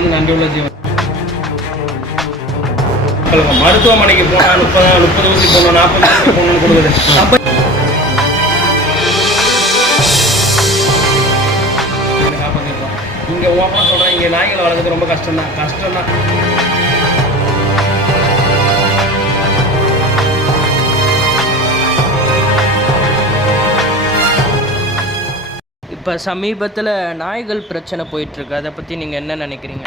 வந்து நன்றி உள்ள ஜீவன். மருத்துவமனைக்கு போனால் 30 ஊசி போடணும், 40 ஊசி போடணும்னு கொடுக்குது. இங்கே ஓப்பனாக சொல்கிறேன், இங்கே நாய்கள் வளர்க்குறது ரொம்ப கஷ்டம்தான். இப்போ சமீபத்தில் நாய்கள் பிரச்சனை போயிட்டுருக்கு, அதை பற்றி நீங்கள் என்ன நினைக்கிறீங்க?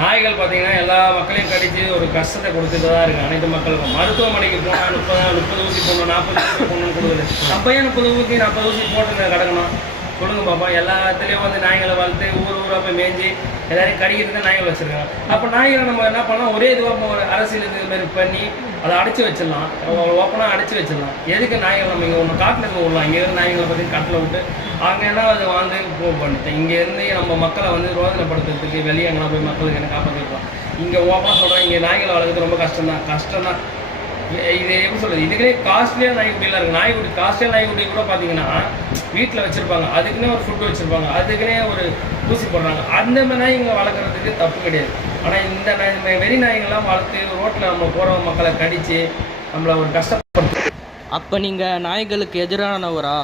நாய்கள் பார்த்தீங்கன்னா எல்லா மக்களையும் கடித்து ஒரு கஷ்டத்தை கொடுத்துட்டு தான் இருக்குது அனைத்து மக்களுக்கும். மருத்துவமனைக்கு போனால் 30 ஊசி போடணும், 40 ஊசி போடணும்னு கொடுக்குது. நம்ம ஏன் 30 ஊசி 40 ஊசி போட்டு கிடக்கணும் சொல்லுங்க பாப்பா. எல்லாத்துலேயும் வந்து நாய்களை வளர்த்து ஊராக போய் மேய்ஞ்சி எல்லாரையும் கடிக்கிறதுக்கு நாய்கள் வச்சுருக்காங்க. அப்போ நாய்களை நம்ம என்ன பண்ணலாம், ஒரே இதுவாக ஒரு அரசியல் இது மாதிரி பண்ணி அதை அடைச்சி வச்சிடலாம், ஓப்பனாக அடைச்சி வச்சிடலாம். எதுக்கு நாய்கள் நம்ம இங்கே ஒன்று காட்டில் இருக்க விடலாம், இங்கே இருந்து நாய்களை பற்றி காட்டில் விட்டு அங்கே என்ன அது வந்து பண்ணிட்டு இங்கேருந்து நம்ம மக்களை வந்து ரோதனைப்படுத்துறதுக்கு வெளியே எங்கன்னா போய் மக்களுக்கு என்ன காப்பாற்றிருக்கலாம். இங்கே ஓப்பனாக சொல்கிறேன், இங்கே நாய்களை வளர்க்குறது ரொம்ப கஷ்டம்தான். இது எப்படி சொல்கிறது, இதுக்குன்னே காஸ்ட்லியாக நாய்க்குட்டிலாம் இருக்குது. நாய்க்குட்டி காஸ்ட்லியாக நாய்க்குட்டி கூட பார்த்தீங்கன்னா வீட்டில் வச்சுருப்பாங்க, அதுக்குன்னே ஒரு ஃபுட்டு வச்சுருப்பாங்க, அதுக்குன்னே ஒரு ஊசி போடுறாங்க. அந்த மாதிரி நாய்ங்க வளர்க்குறதுக்கு தப்பு கிடையாது. ஆனால் இந்த வெறி நாய்கள்லாம் வளர்த்து ரோட்டில் நம்ம போகிற மக்களை கடித்து நம்மளை ஒரு கஷ்டப்படுத்து. அப்போ நீங்கள் நாய்களுக்கு எதிரானவரா?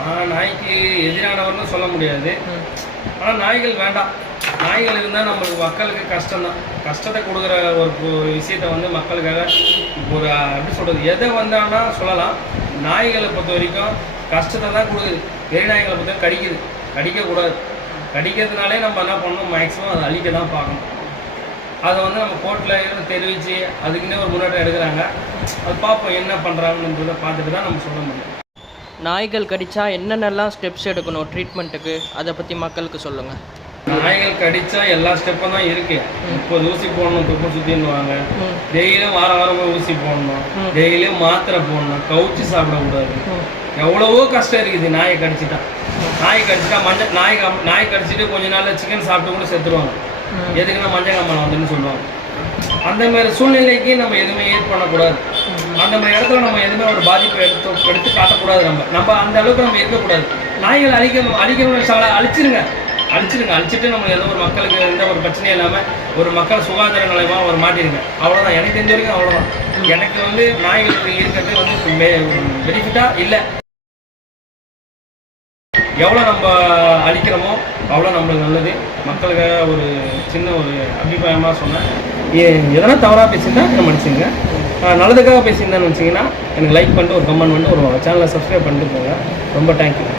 நான் நாய்க்கு எதிரானவர்னு சொல்ல முடியாது, ஆனால் நாய்கள் வேண்டாம். நாய்கள் இருந்தால் நம்மளுக்கு மக்களுக்கு கஷ்டம்தான். கஷ்டத்தை கொடுக்குற ஒரு விஷயத்த வந்து மக்களுக்காக ஒரு எப்படி சொல்கிறது, எதை வந்தான்னா சொல்லலாம். நாய்களை பொறுத்த வரைக்கும் கஷ்டத்தை தான் கொடுக்குது. வெறி நாய்களை பொறுத்த கடிக்கக்கூடாது. கடிக்கிறதுனாலே நம்ம என்ன பண்ணணும், மேக்ஸிமம் அதை அழிக்க தான் பார்க்கணும். அதை வந்து நம்ம கோர்ட்டில் தெரிவித்து அதுக்குன்னே ஒரு முன்னேற்றம் எடுக்கிறாங்க. அது பார்ப்போம் என்ன பண்ணுறாங்கன்றதை பார்த்துட்டு தான் நம்ம சொல்ல முடியும். நாய்கள் கடித்தா என்னென்னலாம் ஸ்டெப்ஸ் எடுக்கணும் ட்ரீட்மெண்ட்டுக்கு, அதை பற்றி மக்களுக்கு சொல்லுங்கள். நாய்கள் கடித்தா எல்லா ஸ்டெப்பும் தான் இருக்குது. 30 ஊசி போடணும், துப்பு சுற்றின்னுவாங்க. டெய்லியும் வாரம் ஊசி போடணும், டெய்லியும் மாத்திரை போடணும், கவுச்சி சாப்பிடக்கூடாது. எவ்வளவோ கஷ்டம் இருக்குது நாயை கடிச்சிட்டா. நாய் கடிச்சிட்டு கொஞ்ச நாள் சிக்கன் சாப்பிட்டு கூட செத்துருவாங்க. எதுக்குன்னா மஞ்சள் காமாலை வந்துன்னு சொல்லுவாங்க. அந்த மாதிரி சூழ்நிலைக்கு நம்ம எதுவுமே ஏட் பண்ணக்கூடாது. அந்த மாதிரி இடத்துல நம்ம எதுவுமே ஒரு பாதிப்பை எடுத்து காட்டக்கூடாது. நம்ம அந்த அளவுக்கு நம்ம இருக்கக்கூடாது. நாய்கள் அழிக்கணும்னு அழிச்சிட்டு நம்ம ஏதோ ஒரு மக்களுக்கு எந்த ஒரு பிரச்சனையும் இல்லாமல் ஒரு மக்கள் சுகாதார நிலையமாக ஒரு மாட்டிடுங்க. அவ்வளோதான். எனக்கு தெரிஞ்ச வரைக்கும் அவ்வளோதான். எனக்கு வந்து நாய்கள் இருக்கிறது வந்து பெனிஃபிட்டாக இல்லை. எவ்வளோ நம்ம அழிக்கிறோமோ அவ்வளோ நம்மளுக்கு நல்லது. மக்களுக்காக ஒரு சின்ன ஒரு அபிப்பிராயமாக சொன்னேன். எதனா தவறாக பேசியிருந்தா என்ன மன்னிச்சுங்க. நல்லதுக்காக பேசியிருந்தான்னு வச்சிங்கன்னா எனக்கு லைக் பண்ணிட்டு ஒரு கமெண்ட் பண்ணிட்டு ஒரு சேனலை சப்ஸ்கிரைப் பண்ணிட்டு போங்க. ரொம்ப தேங்க்யூ.